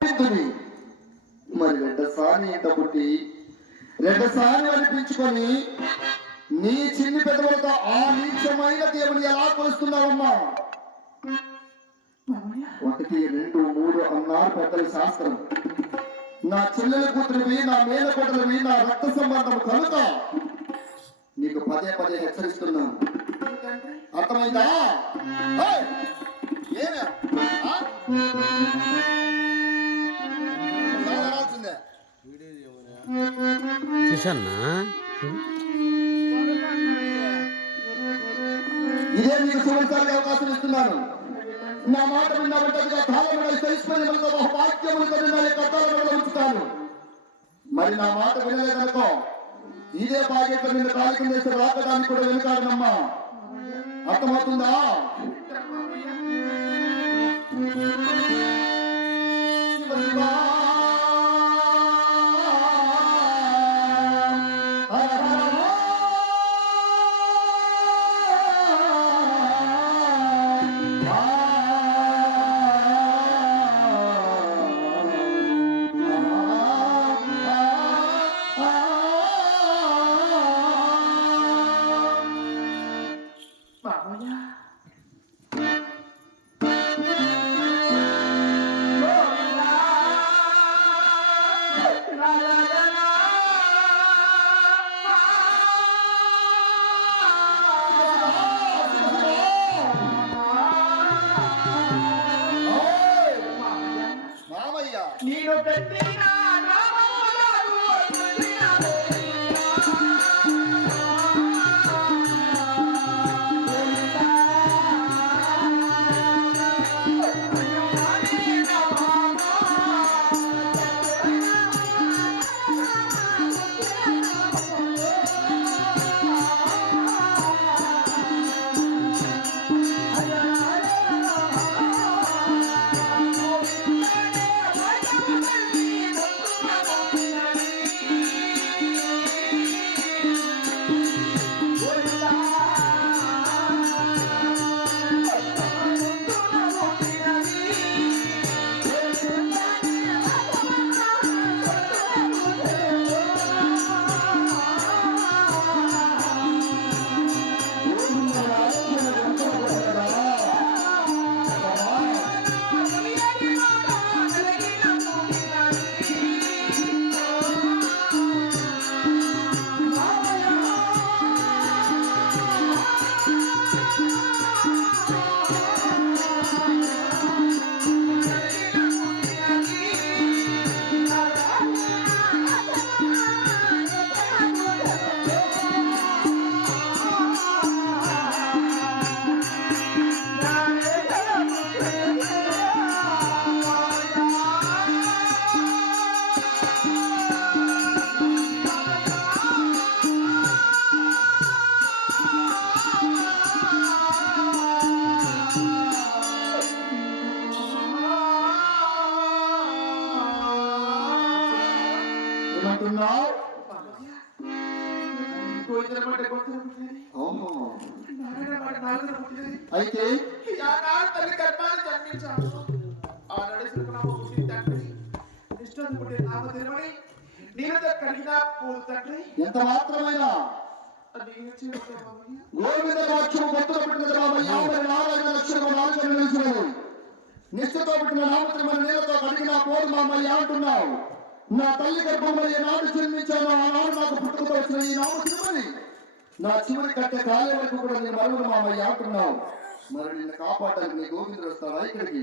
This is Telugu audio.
ఎత్తుని మరి రెడ్డసాని ఇంత పుట్టి రెడ్డసాని అనిపించుకొని నీ చిన్ని పెదవులతో ఆ నీచమైన దేవుని ఎలా కొలుస్తున్నావమ్మా? ఒకటి రెండు మూడు అన్నారు పెద్దల శాస్త్రం. నా చెల్లెల కూతురివి నా మేనకోటలవి నా రక్త సంబంధం కనుక నీకు పదే పదే హెచ్చరిస్తున్నాను అర్థమైందా? ఏమే? చూసన్నా ఇదే మీకు చివరిసారి అవకాశం ఇస్తున్నాను. నా మాట అద్దాలలో ఉంచుతాను మరి నా మాట వినలేదనుకో ఇదే బాధ్యత నిన్ను కాలి కింద వేసి రాకడానికి కూడా వెనుకాడనమ్మా. అర్థమవుతుందా? నేను పెట్టిన ఏమంటున్నావు అయితే తల్లి గర్భాన్ని జన్మించాను ఆనాడు శ్రీరామ పుట్టిన తండ్రి నిష్ఠను పుట్టిన నామ తిరుమని నీళ్ళతో కడిగిన పూలు తండ్రి ఎంత మాత్రమైన గోవింద వాక్యము పుట్టిన నాలుగు నిష్ఠతో పుట్టిన నామత్రమైన నీళ్ళతో కడిగిన పోదు మామయ్య అంటున్నావు. నా తల్లి గర్భంలో ఏనాడు జన్మించాను ఆనాడు నాకు పుట్టుకతో వచ్చిన ఈ నామ తిరుమని నా చివరి కట్టె కాలే వరకు కూడా నేను మరణ మామయ్య అంటున్నావు. మరి నిన్ను కాపాడడానికి నీ గోవిందుడు వస్తాడా ఇక్కడికి?